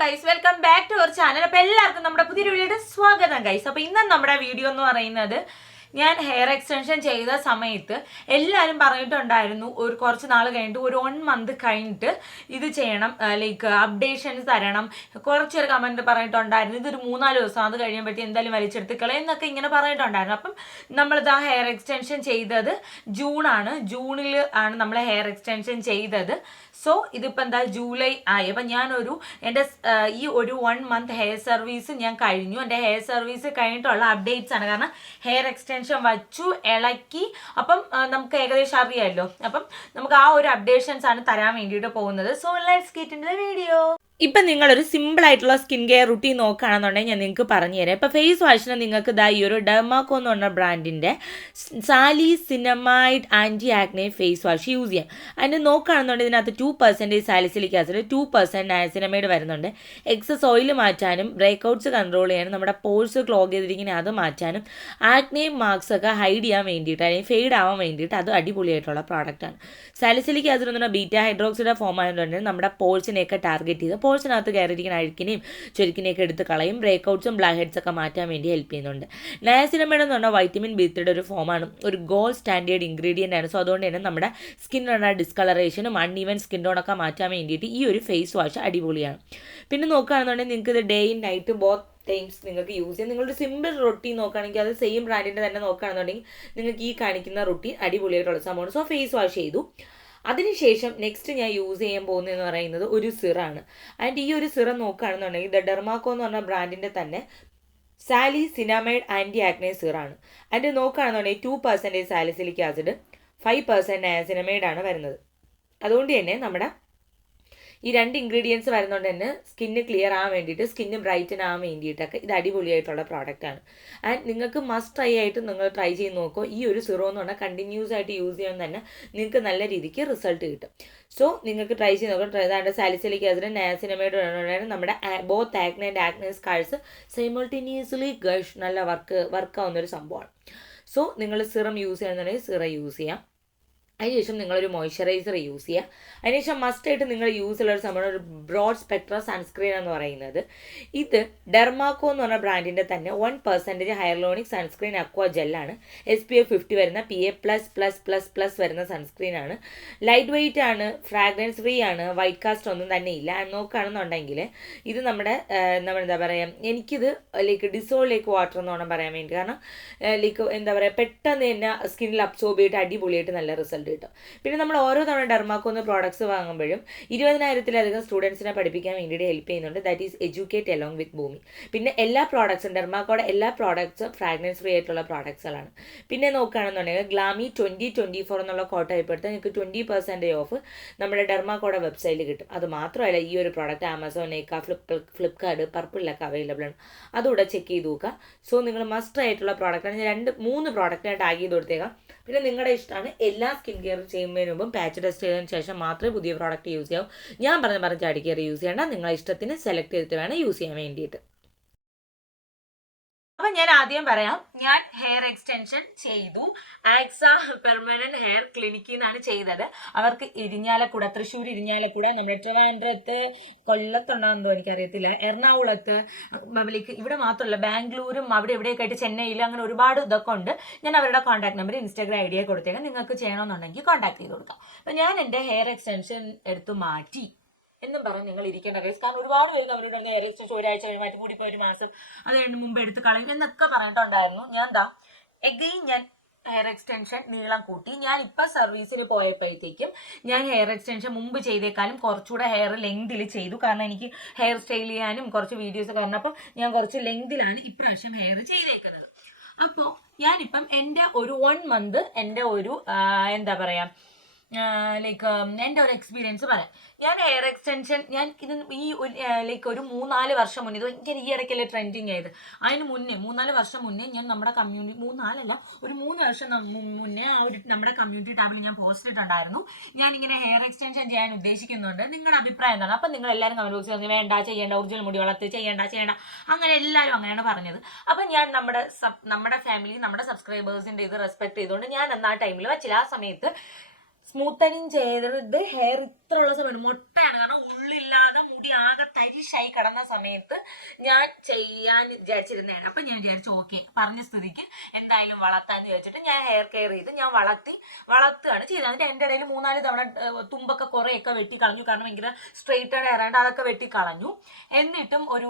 Guys, welcome back to our channel. അപ്പോൾ എല്ലാവർക്കും നമ്മുടെ പുതിയൊരു വീഡിയോയുടെ സ്വാഗതം ഗൈസ്. അപ്പോൾ ഇന്ന് നമ്മുടെ വീഡിയോ എന്ന് പറയുന്നത് ഞാൻ ഹെയർ എക്സ്റ്റൻഷൻ ചെയ്ത സമയത്ത് എല്ലാവരും പറഞ്ഞിട്ടുണ്ടായിരുന്നു കുറച്ച് നാൾ കഴിഞ്ഞിട്ട് ഒരു 1 month കഴിഞ്ഞിട്ട് ഇത് ചെയ്യണം, ലൈക്ക് അപ്ഡേഷൻസ് തരണം. കുറച്ചൊരു കമൻറ്റ് പറഞ്ഞിട്ടുണ്ടായിരുന്നു ഇതൊരു 3-4 ദിവസം അത് കഴിയുമ്പോഴത്തേക്ക് എന്തായാലും വലിച്ചെടുത്തുക്കളെ എന്നൊക്കെ ഇങ്ങനെ പറഞ്ഞിട്ടുണ്ടായിരുന്നു. അപ്പം നമ്മളിത് ആ ഹെയർ എക്സ്റ്റൻഷൻ ചെയ്തത് ജൂണിൽ ആണ് നമ്മൾ ഹെയർ എക്സ്റ്റൻഷൻ ചെയ്തത്. സോ ഇതിപ്പോൾ എന്താ ജൂലൈ ആയി. അപ്പം ഞാനൊരു എൻ്റെ ഈ ഒരു 1 month ഹെയർ സർവീസ് ഞാൻ കഴിഞ്ഞു. എൻ്റെ ഹെയർ സർവീസ് കഴിഞ്ഞിട്ടുള്ള അപ്ഡേറ്റ്സ് ആണ്. കാരണം ഹെയർ എക്സ്റ്റൻഷൻ വച്ചു ഇളക്കി അപ്പം നമുക്ക് ഏകദേശം അറിയാമല്ലോ. അപ്പം നമുക്ക് ആ ഒരു അപ്ഡേഷൻസ് ആണ് തരാൻ വേണ്ടിയിട്ട് പോകുന്നത്. So let's get into the video. ഇപ്പം നിങ്ങളൊരു സിമ്പിൾ ആയിട്ടുള്ള സ്കിൻ കെയർ റുട്ടീൻ നോക്കുകയാണെന്നുണ്ടെങ്കിൽ ഞാൻ നിങ്ങൾക്ക് പറഞ്ഞു തരാം. ഇപ്പോൾ ഫേസ് വാഷിന് നിങ്ങൾക്ക് ഈ ഒരു ഡെർമാക്കോ എന്ന് പറഞ്ഞ ബ്രാൻഡിൻ്റെ സാലിസിനമൈഡ് anti acne face wash use ചെയ്യാം. അതിന് നോക്കുകയാണെന്നുണ്ടെങ്കിൽ ഇതിനകത്ത് 2% സാലിസിലിക് ആസിഡ്, 2% നയസിനമൈഡ് വരുന്നുണ്ട്. എക്സസ് ഓയിൽ മാറ്റാനും ബ്രേക്ക്ഔട്ട്സ് കൺട്രോൾ ചെയ്യാനും നമ്മുടെ പോഴ്സ് ക്ലോഗ് ചെയ്തിരിക്കുന്ന അത് മാറ്റാനും ആക്നെയും മാർക്സ് ഒക്കെ ഹൈഡ് ചെയ്യാൻ വേണ്ടിയിട്ട് അല്ലെങ്കിൽ ഫെയ്ഡ് ആവാൻ വേണ്ടിയിട്ട് അത് അടിപൊളിയായിട്ടുള്ള പ്രോഡക്റ്റാണ്. സാലിസിലിക് ആസിഡ് എന്ന് പറഞ്ഞാൽ ബീറ്റാ ഹൈഡ്രോക്സൈഡ് ഫോം ആയതുകൊണ്ട് നമ്മുടെ പോഴ്സിനെയൊക്കെ ടാർഗറ്റ് ചെയ്ത് പോഴ്സിനകത്ത് കയറിയിരിക്കുന്ന അഴുക്കിനെയും ചുരുക്കിനെയൊക്കെ എടുത്ത് കളയും. ബ്രേക്ക്ഔട്ട്സും ബ്ലാക്ക് ഹെഡ്സ് ഒക്കെ മാറ്റാൻ വേണ്ടി ഹെൽപ്പ് ചെയ്യുന്നുണ്ട്. നയാസിനമൈഡ് എന്ന് പറഞ്ഞാൽ വൈറ്റമിൻ B3 ഒരു ഫോമാണ്, ഒരു ഗോൾഡ് സ്റ്റാൻഡേർഡ് ഇൻഗ്രീഡിയൻ്റ് ആണ്. സോ അതുകൊണ്ട് തന്നെ നമ്മുടെ സ്കിന്നിലുള്ള ഡിസ്കളറേഷനും അൺഈവൻ സ്കിൻ ടോണൊക്കെ മാറ്റാൻ വേണ്ടിയിട്ട് ഈ ഒരു ഫേസ് വാഷ് അടിപൊളിയാണ്. പിന്നെ നോക്കുകയാണെന്നുണ്ടെങ്കിൽ നിങ്ങൾക്ക് ഇത് day in night both times നിങ്ങൾക്ക് യൂസ് ചെയ്യാം. നിങ്ങളുടെ സിമ്പിൾ റൊട്ടീൻ നോക്കുകയാണെങ്കിൽ അത് സെയിം ബ്രാൻഡിൻ്റെ തന്നെ നോക്കുകയാണെന്നുണ്ടെങ്കിൽ നിങ്ങൾക്ക് ഈ കാണിക്കുന്ന റൊട്ടീൻ അടിപൊളിയായിട്ടുള്ള സംഭവമാണ്. സോ ഫേസ് വാഷ് ചെയ്തു. അതിനുശേഷം നെക്സ്റ്റ് ഞാൻ യൂസ് ചെയ്യാൻ പോകുന്നതെന്ന് പറയുന്നത് ഒരു സിറാണ്. ആൻഡ് ഈ ഒരു സിറം നോക്കുകയാണെന്നുണ്ടെങ്കിൽ ദ ഡെർമാക്കോ എന്ന് പറഞ്ഞ ബ്രാൻഡിൻ്റെ തന്നെ സാലിസിനമൈഡ് ആൻറ്റി ആക്നെ സിറാണ്. ആൻഡ് നോക്കുകയാണെന്നുണ്ടെങ്കിൽ 2% സാലിസിലിക് ആസിഡ്, 5% നയാസിനമൈഡ് ആണ് വരുന്നത്. അതുകൊണ്ട് തന്നെ നമ്മുടെ ഈ 2 ഇൻഗ്രീഡിയൻസ് വരുന്നതുകൊണ്ട് തന്നെ സ്കിന്ന് ക്ലിയർ ആവാൻ വേണ്ടിയിട്ട്, സ്കിന്ന് ബ്രൈറ്റൻ ആവാൻ വേണ്ടിയിട്ടൊക്കെ ഇത് അടിപൊളിയായിട്ടുള്ള പ്രോഡക്റ്റാണ്. ആൻഡ് നിങ്ങൾക്ക് മസ്റ്റ് ട്രൈ ആയിട്ട് നിങ്ങൾ ട്രൈ ചെയ്ത് നോക്കുക. ഈ ഒരു സിറോ എന്ന് പറഞ്ഞാൽ കണ്ടിന്യൂസ് ആയിട്ട് യൂസ് ചെയ്യാൻ തന്നെ നിങ്ങൾക്ക് നല്ല രീതിക്ക് റിസൾട്ട് കിട്ടും. സോ നിങ്ങൾക്ക് ട്രൈ ചെയ്ത് നോക്കാം. അതാണ്ട് സാലിസിലിക് ആസിഡ്, നയാസിനമൈഡ് നമ്മുടെ both acne and acne scars simultaneously ഗഷ് നല്ല വർക്കാവുന്നൊരു സംഭവമാണ്. സോ നിങ്ങൾ സിറം യൂസ് ചെയ്യുന്നുണ്ടെങ്കിൽ സിറം യൂസ് ചെയ്യാം. അതിനുശേഷം നിങ്ങളൊരു മോയ്സ്ചറൈസർ യൂസ് ചെയ്യുക. അതിനുശേഷം മസ്റ്റായിട്ട് നിങ്ങൾ യൂസ് ചെയ്യുന്ന ഒരു സംഭവം ഒരു ബ്രോഡ് സ്പെക്ട്ര സൺസ്ക്രീൻ എന്ന് പറയുന്നത്. ഇത് ഡെർമാക്കോ എന്ന് പറഞ്ഞ ബ്രാൻഡിൻ്റെ തന്നെ 1% ഹൈറലോണിക് സൺസ്ക്രീൻ അക്വാ ജെല്ലാണ്. SPF 50 വരുന്ന PA++++ വരുന്ന സൺസ്ക്രീനാണ്. ലൈറ്റ് വെയിറ്റ് ആണ്, ഫ്രാഗ്രൻസ് ഫ്രീ ആണ്, വൈറ്റ് കാസ്റ്റ് ഒന്നും തന്നെ ഇല്ല. നോക്കുകയാണെന്നുണ്ടെങ്കിൽ ഇത് എന്താ പറയുക, എനിക്കിത് ലൈക്ക് ഡിസോൾഡ് വാട്ടർ എന്ന് വേണം പറയാൻ വേണ്ടി. കാരണം ലൈക്ക് എന്താ പറയുക, പെട്ടെന്ന് തന്നെ സ്കിന്നിൽ അബ്സോർബ് ചെയ്തിട്ട് അടിപൊളിയായിട്ട് നല്ല റിസൾട്ട് കിട്ടും. പിന്നെ നമ്മൾ ഓരോ തവണ ഡെർമാക്കോന്ന് പ്രോഡക്ട്സ് വാങ്ങുമ്പോഴും 20,000-ലധികം സ്റ്റുഡൻസിനെ പഠിപ്പിക്കാൻ വേണ്ടിയിട്ട് ഹെൽപ്പ് ചെയ്യുന്നുണ്ട്. That is educate along with ഭൂമി. പിന്നെ എല്ലാ പ്രോഡക്ട്സും ഡെർമാക്കോയുടെ എല്ലാ പ്രോഡക്ട്സും ഫ്രാഗ്രൻസ് ഫ്രീ ആയിട്ടുള്ള പ്രോഡക്ട്സുകളാണ്. പിന്നെ നോക്കുകയാണെന്നുണ്ടെങ്കിൽ ഗ്ലാമി 2024 എന്നുള്ള കോട്ട ആയിപ്പെടുത്താൽ നിങ്ങൾക്ക് 20% ഓഫ് നമ്മുടെ ഡെർമാക്കോയുടെ വെബ്സൈറ്റിൽ കിട്ടും. അത് മാത്രമല്ല ഈ ഒരു പ്രോഡക്റ്റ് ആമസോൺ, നേക്ക, ഫ്ലിപ്കാർട്ട്, പർപ്പിളിലൊക്കെ അവൈലബിൾ ആണ്. അതുകൂടെ ചെക്ക് ചെയ്ത് നോക്കുക. സോ നിങ്ങൾ മസ്റ്റ് ആയിട്ടുള്ള പ്രോഡക്റ്റാണ്. 3 പ്രോഡക്റ്റ് ഞാൻ ടാഗ് ചെയ്ത് കൊടുത്തേക്കാം. പിന്നെ നിങ്ങളുടെ ഇഷ്ടമാണ്. എല്ലാ സ്കിൻ കെയർ ചെയ്യുന്നതിന് മുമ്പും പാച്ച് ടെസ്റ്റ് ചെയ്തതിന് ശേഷം മാത്രമേ പുതിയ പ്രോഡക്റ്റ് യൂസ് ചെയ്യാവൂ. ഞാൻ പറഞ്ഞ ചാടി കെയർ യൂസ് ചെയ്യേണ്ട. നിങ്ങളുടെ ഇഷ്ടത്തിന് സെലക്ട് ചെയ്തിട്ട് വേണം യൂസ് ചെയ്യാൻ വേണ്ടിയിട്ട്. അപ്പം ഞാൻ ആദ്യം പറയാം, ഞാൻ ഹെയർ എക്സ്റ്റൻഷൻ ചെയ്തു. ആക്സ പെർമനന്റ് ഹെയർ ക്ലിനിക്കിൽ നിന്നാണ് ചെയ്തത്. അവർക്ക് തൃശ്ശൂർ ഇരിഞ്ഞാലക്കുട, നമ്മുടെ ട്രിവാൻഡ്രത്ത്, കൊല്ലത്തുണ്ടാകുന്നതോ എനിക്കറിയത്തില്ല, എറണാകുളത്ത്, ഇവിടെ മാത്രമല്ല ബാംഗ്ലൂരും അവിടെ എവിടെയൊക്കെ ആയിട്ട് ചെന്നൈയിൽ അങ്ങനെ ഒരുപാട് ഇതൊക്കെ ഉണ്ട്. ഞാൻ അവരുടെ കോൺടാക്ട് നമ്പർ ഇൻസ്റ്റാഗ്രാം ID കൊടുത്തേക്കാം. നിങ്ങൾക്ക് ചെയ്യണമെന്നുണ്ടെങ്കിൽ കോൺടാക്ട് ചെയ്ത് കൊടുക്കാം. അപ്പം ഞാൻ എൻ്റെ ഹെയർ എക്സ്റ്റൻഷൻ എടുത്ത് മാറ്റി എന്നും പറഞ്ഞ് നിങ്ങൾ ഇരിക്കേണ്ട കേസ്. കാരണം ഒരുപാട് പേര് അവരുടെ ഹെയർ എക്സ്റ്റൻഷൻ ഒരാഴ്ച കഴിഞ്ഞ് മാറ്റി കൂടി പോയി 1 മാസം അത് കഴിഞ്ഞ് മുമ്പ് എടുത്ത് കളയും എന്നൊക്കെ പറഞ്ഞിട്ടുണ്ടായിരുന്നു. ഞാൻ ഞാൻ ഹെയർ എക്സ്റ്റൻഷൻ നീളം കൂട്ടി. ഞാൻ ഇപ്പം സർവീസിന് പോയപ്പോഴത്തേക്കും ഞാൻ ഹെയർ എക്സ്റ്റൻഷൻ മുമ്പ് ചെയ്തേക്കാളും കുറച്ചുകൂടെ ഹെയർ ലെങ്തിൽ ചെയ്തു. കാരണം എനിക്ക് ഹെയർ സ്റ്റൈൽ ചെയ്യാനും കുറച്ച് വീഡിയോസ് പറഞ്ഞപ്പോൾ ഞാൻ കുറച്ച് ലെങ്തിലാണ് ഇപ്രാവശ്യം ഹെയർ ചെയ്തേക്കുന്നത്. അപ്പോൾ ഞാനിപ്പം എൻ്റെ ഒരു 1 month എൻ്റെ ഒരു എന്താ പറയുക, ലൈക്ക് എൻ്റെ ഒരു എക്സ്പീരിയൻസ് പറയാം. ഞാൻ ഹെയർ എക്സ്റ്റൻഷൻ ഇത് ഒരു 3-4 വർഷം മുന്നേ, ഇത് ഭയങ്കര ഈ ഇടയ്ക്കല്ലേ ട്രെൻഡിങ് ആയത്. അതിന് മുന്നേ 3-4 വർഷം മുന്നേ ഞാൻ നമ്മുടെ കമ്മ്യൂണിറ്റി, 3 വർഷം മുന്നേ നമ്മുടെ കമ്മ്യൂണിറ്റി ടാബിൽ ഞാൻ പോസ്റ്റ് ഇട്ടുണ്ടായിരുന്നു. ഞാനിങ്ങനെ ഹെയർ എക്സ്റ്റൻഷൻ ചെയ്യാൻ ഉദ്ദേശിക്കുന്നുണ്ട്, നിങ്ങളുടെ അഭിപ്രായം എന്താണ്? അപ്പം നിങ്ങൾ എല്ലാവരും കമന്റ് ബോക്സിൽ പറഞ്ഞു വേണ്ട, ചെയ്യേണ്ട, ഒറിജിനൽ മുടി വളർത്ത്, ചെയ്യേണ്ട അങ്ങനെ എല്ലാവരും അങ്ങനെയാണ് പറഞ്ഞത്. അപ്പം ഞാൻ നമ്മുടെ ഫാമിലി, നമ്മുടെ സബ്സ്ക്രൈബേഴ്സിൻ്റെ ഇത് റെസ്പെക്ട് ചെയ്തുകൊണ്ട് ഞാൻ ആ ടൈമിൽ വെച്ചില്ല. ആ സമയത്ത് സ്മൂത്തനിങ് ചെയ്തത് ഹെയർ ഇത്ര ഉള്ള സമയത്ത് മൊട്ടയാണ്, കാരണം ഉള്ളില്ലാതെ മുടി ആകെ തരിശായി കിടന്ന സമയത്ത് ഞാൻ ചെയ്യാൻ വിചാരിച്ചിരുന്നതാണ്. അപ്പം ഞാൻ വിചാരിച്ചു ഓക്കെ പറഞ്ഞ സ്ഥിതിക്ക് എന്തായാലും വളർത്താന്ന് വിചാരിച്ചിട്ട് ഞാൻ ഹെയർ കെയർ ചെയ്ത് ഞാൻ വളർത്തുകയാണ് ചെയ്തത്. അതിൻ്റെ എൻ്റെ ഇടയിൽ 3-4 തവണ തുമ്പൊക്കെ കുറേയൊക്കെ വെട്ടിക്കളഞ്ഞു, കാരണം ഭയങ്കര സ്ട്രെയിറ്റഡ് ഹെയർ ആയിട്ട് അതൊക്കെ വെട്ടിക്കളഞ്ഞു. എന്നിട്ടും ഒരു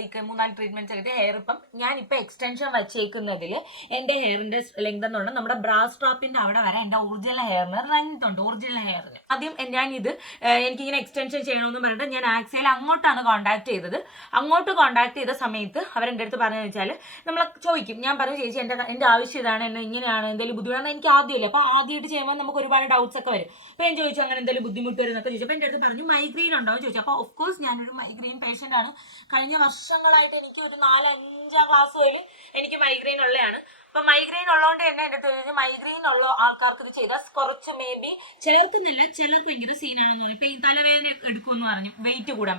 ലൈക്ക് 3-4 ട്രീറ്റ്മെൻറ്റ്സ് ആയിട്ട് ഹെയർ ഞാനിപ്പോൾ എക്സ്റ്റൻഷൻ വച്ചേക്കുന്നതിൽ എൻ്റെ ഹെയറിൻ്റെ ലെങ്ത് എന്ന് പറഞ്ഞാൽ നമ്മുടെ ബ്രാ സ്ട്രാപ്പിൻ്റെ അവിടെ വരെ എൻ്റെ ഒറിജിനൽ ഹെയറിന് ലെങ്ത് ഉണ്ട്. ഒറിജിനൽ ഹെയറിന് ആദ്യം ഞാനിത് എനിക്കിങ്ങനെ എക്സ്റ്റൻഷൻ ചെയ്യണമെന്ന് പറഞ്ഞിട്ട് ഞാൻ ആക്സയിൽ അങ്ങോട്ടാണ് കോൺടാക്ട് ചെയ്തത്. അങ്ങോട്ട് കോൺടാക്ട് ചെയ്ത സമയത്ത് അവരെൻ്റെ അടുത്ത് പറഞ്ഞതെന്ന് വെച്ചാൽ നമ്മൾ ചോദിക്കും, ഞാൻ പറഞ്ഞു ചേച്ചി എൻ്റെ ആവശ്യം ഇതാണ്, എന്നെ ഇങ്ങനെയാണ്, എന്തെങ്കിലും ബുദ്ധിമുട്ടാണ്, എനിക്ക് ആദ്യമില്ല. അപ്പോൾ ആദ്യമായിട്ട് ചെയ്യുമ്പോൾ നമുക്ക് ഒരുപാട് ഡൗട്ട്സ് ഒക്കെ വരും. അപ്പോൾ ഞാൻ ചോദിച്ചു അങ്ങനെ എന്തെങ്കിലും ബുദ്ധിമുട്ട് വരുന്നൊക്കെ ചോദിച്ചു. അപ്പോൾ എൻ്റെ അടുത്ത് പറഞ്ഞു മൈഗ്രെയിൻ ഉണ്ടാവും ചോദിച്ചു. അപ്പോൾ ഓഫ് കോഴ്സ് ഞാനൊരു മൈഗ്രെയിൻ പേഷ്യൻ്റ് ആണ്. കഴിഞ്ഞ വർഷങ്ങളായിട്ട് എനിക്ക് ഒരു 4-5 ക്ലാസ് വരെ എനിക്ക് മൈഗ്രെയിൻ ഉള്ളതാണ്. അപ്പം മൈഗ്രെയിൻ ഉള്ളതുകൊണ്ട് തന്നെ എൻ്റെ അടുത്ത് ചോദിച്ചാൽ മൈഗ്രെയിൻ ഉള്ള ആൾക്കാർക്ക് ഇത് ചെയ്താൽ കുറച്ച് മേ ബി ചിലർക്കെന്നല്ല ചിലർക്ക് ഭയങ്കര സീനാണെന്ന് പറയും. ഇപ്പം ഈ തലവേദന എടുക്കുമെന്ന് പറഞ്ഞു വെയിറ്റ് കൂടാൻ.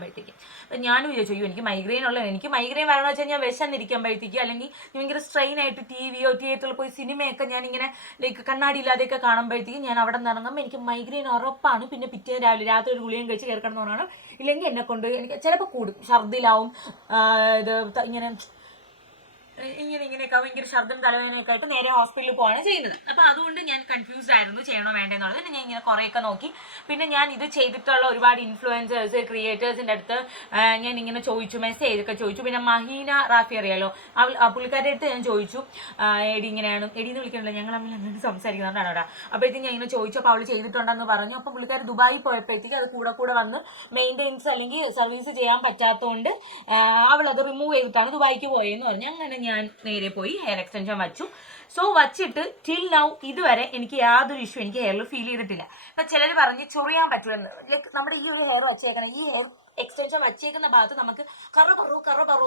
അപ്പം ഞാനും വിചാരിച്ചു എനിക്ക് മൈഗ്രെയിൻ ഉള്ളത്, എനിക്ക് മൈഗ്രെയിൻ വരണമെന്ന് വെച്ചാൽ ഞാൻ വിശന്നിരിക്കുമ്പോഴത്തേക്ക് അല്ലെങ്കിൽ ഭയങ്കര സ്ട്രെയിൻ ആയിട്ട് ടിവിയോ തിയേറ്ററിൽ പോയി സിനിമയൊക്കെ ഞാനിങ്ങനെ ലൈക്ക് കണ്ണാടി ഇല്ലാതെയൊക്കെ കാണുമ്പോഴത്തേക്കും ഞാൻ അവിടെ നിന്ന് ഇറങ്ങുമ്പോൾ എനിക്ക് മൈഗ്രെയിൻ ഉറപ്പാണ്. പിന്നെ പിറ്റേ രാത്രി ഒരു ഗുളിയും കഴിച്ച് കയറി കിടന്ന് പറയണം, ഇല്ലെങ്കിൽ എന്നെ കൊണ്ട് എനിക്ക് ചിലപ്പോൾ കൂടും, ഛർദിലാവും, ഇത് ഇങ്ങനെയൊക്കെ ഭയങ്കര ശബ്ദം തലവേദനയൊക്കെ ആയിട്ട് നേരെ ഹോസ്പിറ്റലിൽ പോവാണ് ചെയ്യുന്നത്. അപ്പോൾ അതുകൊണ്ട് ഞാൻ കൺഫ്യൂസ്ഡ് ആയിരുന്നു ചെയ്യണോ വേണ്ടെന്നുള്ളത്. ഞാൻ ഇങ്ങനെ കുറേയൊക്കെ നോക്കി. പിന്നെ ഞാൻ ഇത് ചെയ്തിട്ടുള്ള ഒരുപാട് ഇൻഫ്ലുവൻസേഴ്സ് ക്രിയേറ്റേഴ്സിൻ്റെ അടുത്ത് ഞാൻ ഇങ്ങനെ ചോദിച്ചു, മെസ്സേജൊക്കെ ചോദിച്ചു. പിന്നെ മഹീന റാഫി അറിയാലോ, പുള്ളിക്കാരുടെ അടുത്ത് ഞാൻ ചോദിച്ചു എടി ഇങ്ങനെയാണ്, എടീന്ന് വിളിക്കണല്ലോ, ഞങ്ങൾ തമ്മിൽ അങ്ങനെ സംസാരിക്കുന്നുണ്ടാണ് അവിടെ. അപ്പോഴത്തേക്കും ഞാൻ ഇങ്ങനെ ചോദിച്ചു, അപ്പോൾ അവൾ ചെയ്തിട്ടുണ്ടെന്ന് പറഞ്ഞു. അപ്പോൾ പുള്ളിക്കാർ ദുബായി പോയപ്പോഴത്തേക്ക് അത് കൂടെ വന്ന് മെയിൻ്റെനൻസ് അല്ലെങ്കിൽ സർവീസ് ചെയ്യാൻ പറ്റാത്തതുകൊണ്ട് അവളത് റിമൂവ് ചെയ്തിട്ടാണ് ദുബായിക്ക് പോയെന്ന് പറഞ്ഞു. അങ്ങനെ ഞാൻ നേരെ പോയി ഹെയർ എക്സ്റ്റൻഷൻ വച്ചു. സോ വച്ചിട്ട് ടിൽ നൗ ഇതുവരെ എനിക്ക് യാതൊരു ഇഷ്യൂ എനിക്ക് ഹെയറിൽ ഫീൽ ചെയ്തിട്ടില്ല. ഇപ്പം ചിലർ പറഞ്ഞ് ചൊറിയാൻ പറ്റുമെന്ന്. ലൈക്ക് നമ്മുടെ ഈ ഒരു ഹെയർ വച്ചേക്കണം, ഈ ഹെയർ എക്സ്റ്റൻഷൻ വച്ചേക്കുന്ന ഭാഗത്ത് നമുക്ക് കറ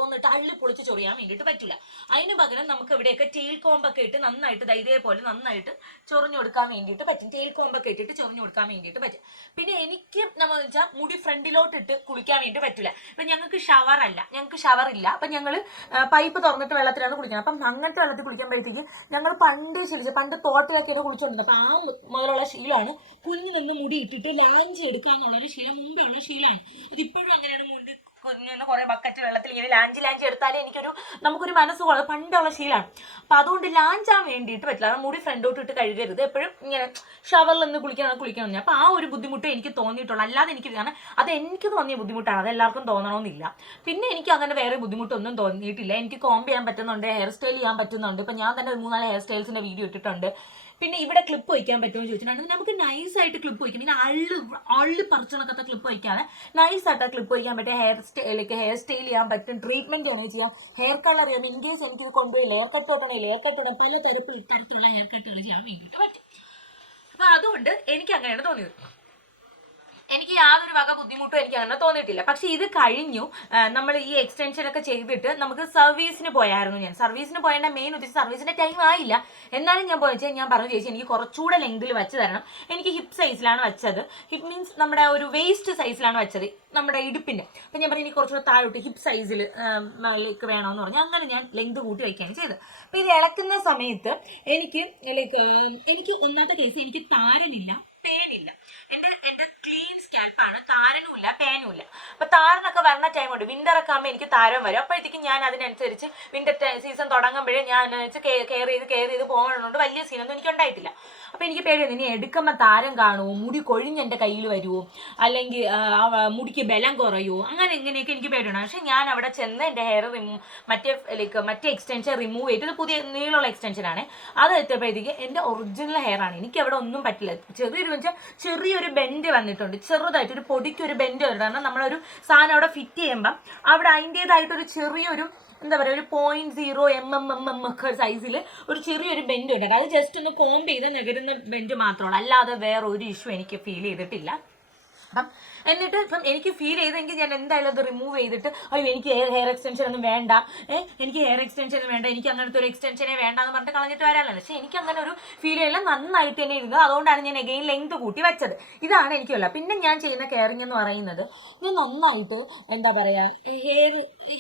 എന്നിട്ട് അള്ളി പൊളിച്ച് ചൊറിയാൻ വേണ്ടിയിട്ട് പറ്റില്ല. അതിന് പകരം നമുക്ക് ഇവിടെയൊക്കെ ടെയിൽ കോമ്പൊക്കെ ഇട്ട് നന്നായിട്ട് ഇതേപോലെ നന്നായിട്ട് ചൊറിഞ്ഞു കൊടുക്കാൻ വേണ്ടിയിട്ട് പറ്റും. ടെയിൽ കോമ്പൊക്കെ ഇട്ടിട്ട് ചൊറിഞ്ഞു കൊടുക്കാൻ വേണ്ടിയിട്ട് പറ്റും. പിന്നെ എനിക്ക് നമ്മൾ വെച്ചാൽ മുടി ഫ്രണ്ടിലോട്ട് ഇട്ട് കുളിക്കാൻ വേണ്ടി പറ്റില്ല. ഇപ്പം ഞങ്ങൾക്ക് ഷവറില്ല. അപ്പം ഞങ്ങൾ പൈപ്പ് തുറന്നിട്ട് വെള്ളത്തിലാണ് കുളിക്കുന്നത്. അപ്പം അങ്ങനത്തെ വെള്ളത്തിൽ കുളിക്കുമ്പോഴത്തേക്ക് ഞങ്ങൾ പണ്ട് തോട്ടിലൊക്കെയാണ് കുളിച്ചുകൊണ്ടിരുന്നത്. അപ്പം ആ മുതലുള്ള ശീലമാണ് കുഞ്ഞു നിന്ന് മുടി ഇട്ടിട്ട് ലാഞ്ചി എടുക്കുക എന്നുള്ളൊരു ശീലം മുമ്പേ ഉള്ള ശീലമാണ്. അതിപ്പോൾ അങ്ങനെയാണ് മുടി കുഞ്ഞിന്ന് കുറേ ബക്കറ്റ് വെള്ളത്തിൽ ഇങ്ങനെ ലാഞ്ചി എടുത്താലേ നമുക്കൊരു മനസ്സുള്ളത് പണ്ടുള്ള ശീലമാണ്. അപ്പം അതുകൊണ്ട് ലാഞ്ചാൻ വേണ്ടിയിട്ട് പറ്റില്ല. അത് മുടി ഫ്രണ്ടോട്ട് ഇട്ട് കഴുകരുത്, എപ്പോഴും ഇങ്ങനെ ഷവറിൽ നിന്ന് കുളിക്കണം. അപ്പം ആ ഒരു ബുദ്ധിമുട്ട് എനിക്ക് തോന്നിയിട്ടുള്ളൂ. അല്ലാതെ എനിക്ക് കാരണം അത് എനിക്ക് തോന്നിയ ബുദ്ധിമുട്ടാണ്, അത് എല്ലാവർക്കും തോന്നണമെന്നില്ല. പിന്നെ എനിക്ക് അങ്ങനെ വേറെ ബുദ്ധിമുട്ടൊന്നും തോന്നിയിട്ടില്ല. എനിക്ക് കോംബ് ചെയ്യാൻ പറ്റുന്നുണ്ട്, ഹെയർ സ്റ്റൈൽ ചെയ്യാൻ പറ്റുന്നുണ്ട്. ഇപ്പം ഞാൻ തന്നെ 3-4 ഹെയർ സ്റ്റൈൽസിൻ്റെ വീഡിയോ ഇട്ടിട്ടുണ്ട്. പിന്നെ ഇവിടെ ക്ലിപ്പ് വയ്ക്കാൻ പറ്റുമെന്ന് ചോദിച്ചിട്ടുണ്ടെങ്കിൽ നമുക്ക് നൈസായിട്ട് ക്ലിപ്പ് വയ്ക്കാം. പിന്നെ അള്ളി പറിച്ചണക്കത്തെ ക്ലിപ്പ് വയ്ക്കാതെ നൈസായിട്ട് ക്ലിപ്പ് വയ്ക്കാൻ പറ്റും. ഹെയർ സ്റ്റൈൽ ചെയ്യാൻ പറ്റും. ട്രീറ്റ്മെൻറ്റ് വേണമെങ്കിൽ ചെയ്യാം. ഹെയർ കളർ ചെയ്യാം. ഇൻ കേസ് എനിക്കിത് കൊണ്ടുപോയി ലെയർ കട്ട് തൊട്ടണം പല തരത്തിലുള്ള ഹെയർ കട്ടുകൾ ചെയ്യാൻ വേണ്ടിയിട്ട് പറ്റും. അപ്പോൾ അതുകൊണ്ട് എനിക്ക് അങ്ങനെയാണ് തോന്നിയത്. എനിക്ക് യാതൊരു വക ബുദ്ധിമുട്ടും എനിക്ക് അങ്ങനെ തോന്നിയിട്ടില്ല. പക്ഷെ ഇത് കഴിഞ്ഞു നമ്മൾ ഈ എക്സ്റ്റൻഷനൊക്കെ ചെയ്തിട്ട് നമുക്ക് സർവീസിന് പോയായിരുന്നു. ഞാൻ സർവീസിന് പോയതിൻ്റെ മെയിൻ ഉദ്ദേശം സർവീസിൻ്റെ ടൈം ആയില്ല, എന്നാലും ഞാൻ പോയച്ചാൽ ഞാൻ പറഞ്ഞു ചേച്ചി എനിക്ക് കുറച്ചുകൂടെ ലെങ്തിൽ വെച്ച് തരണം. എനിക്ക് ഹിപ്പ് സൈസിലാണ് വെച്ചത്. ഹിപ്പ് മീൻസ് നമ്മുടെ ഒരു വേസ്റ്റ് സൈസിലാണ് വെച്ചത്, നമ്മുടെ ഇടുപ്പിൻ്റെ. അപ്പം ഞാൻ പറഞ്ഞു എനിക്ക് കുറച്ചുകൂടെ താഴോട്ട് ഹിപ്പ് സൈസിൽ ലൈക്ക് വേണമെന്ന് പറഞ്ഞു. അങ്ങനെ ഞാൻ ലെങ്ത് കൂട്ടി വയ്ക്കുകയാണ് ചെയ്തത്. അപ്പോൾ ഇത് ഇളക്കുന്ന സമയത്ത് എനിക്ക് ഒന്നാമത്തെ കേസ് എനിക്ക് താരനില്ല, പേനില്ല. എൻ്റെ ക്ലീൻ സ്കാൽപ്പാണ്, താരനുമില്ല പേനുമില്ല. അപ്പോൾ താരനൊക്കെ വരുന്ന ടൈമുണ്ട്. വിൻ്ററൊക്കെ ആകുമ്പോൾ എനിക്ക് താരം വരും. അപ്പോഴത്തേക്കും ഞാൻ അതിനനുസരിച്ച് വിൻ്റർ സീസൺ തുടങ്ങുമ്പോഴേ ഞാൻ കെയർ ചെയ്ത് പോകുന്നതുകൊണ്ട് വലിയ സീനൊന്നും എനിക്ക് ഉണ്ടായിട്ടില്ല. അപ്പോൾ എനിക്ക് പേടിയാണ് ഇനി എടുക്കുമ്പോൾ താരം കാണുമോ, മുടി കൊഴിഞ്ഞ് എൻ്റെ കയ്യിൽ വരുമോ, അല്ലെങ്കിൽ മുടിക്ക് ബലം കുറയുമോ, അങ്ങനെ ഇങ്ങനെയൊക്കെ എനിക്ക് പേടിയാണ്. പക്ഷേ ഞാൻ അവിടെ ചെന്ന് എൻ്റെ ഹെയർ മറ്റേ എക്സ്റ്റൻഷൻ റിമൂവ് ചെയ്തിട്ട് പുതിയ നീളമുള്ള എക്സ്റ്റൻഷനാണ്. അത് എത്തിയപ്പോഴത്തേക്ക് എൻ്റെ ഒറിജിനൽ ഹെയർ ആണ്. എനിക്ക് അവിടെ ഒന്നും പറ്റില്ല. ചെറിയൊരു ബെൻഡ് വന്നിട്ടുണ്ട്, ചെറുതായിട്ട് ഒരു പൊടിക്കൊരു ബെൻഡ് വന്നിട്ടുണ്ട്. കാരണം നമ്മളൊരു സാധനം അവിടെ ഫിറ്റ് ചെയ്യുമ്പം അവിടെ അതിൻ്റേതായിട്ടൊരു ചെറിയൊരു എന്താ പറയുക ഒരു 0.0 mm ഒക്കെ സൈസിൽ ഒരു ചെറിയൊരു ബെൻഡ് ഉണ്ട്. അത് ജസ്റ്റ് ഒന്ന് കോംബ് ചെയ്ത് നികരുന്ന ബെൻഡ് മാത്രമാണ്, അല്ലാതെ വേറെ ഒരു ഇഷ്യൂ എനിക്ക് ഫീൽ ചെയ്തിട്ടില്ല. അപ്പം എന്നിട്ട് ഇപ്പം എനിക്ക് ഫീൽ ചെയ്തെങ്കിൽ ഞാൻ എന്തായാലും അത് റിമൂവ് ചെയ്തിട്ട് അയ്യോ എനിക്ക് ഹെയർ എക്സ്റ്റൻഷൻ ഒന്നും വേണ്ട, എനിക്ക് ഹെയർ എക്സ്റ്റൻഷൻ വേണ്ട, എനിക്ക് അങ്ങനത്തെ ഒരു എക്സ്റ്റൻഷനെ വേണ്ട എന്ന് പറഞ്ഞിട്ട് കളഞ്ഞിട്ട് വരാനാണ്. പക്ഷേ എനിക്ക് അങ്ങനെ ഒരു ഫീൽ ചെയ്യില്ല, നന്നായിട്ട് തന്നെ ഇരുന്നത്. അതുകൊണ്ടാണ് ഞാൻ എഗെയിൻ ലെങ്ത് കൂട്ടി വെച്ചത്. ഇതാണ് എനിക്കുള്ള. പിന്നെ ഞാൻ ചെയ്യുന്ന കെയറിങ് എന്ന് പറയുന്നത് ഞാൻ നന്നായിട്ട് എന്താ പറയുക ഹെയർ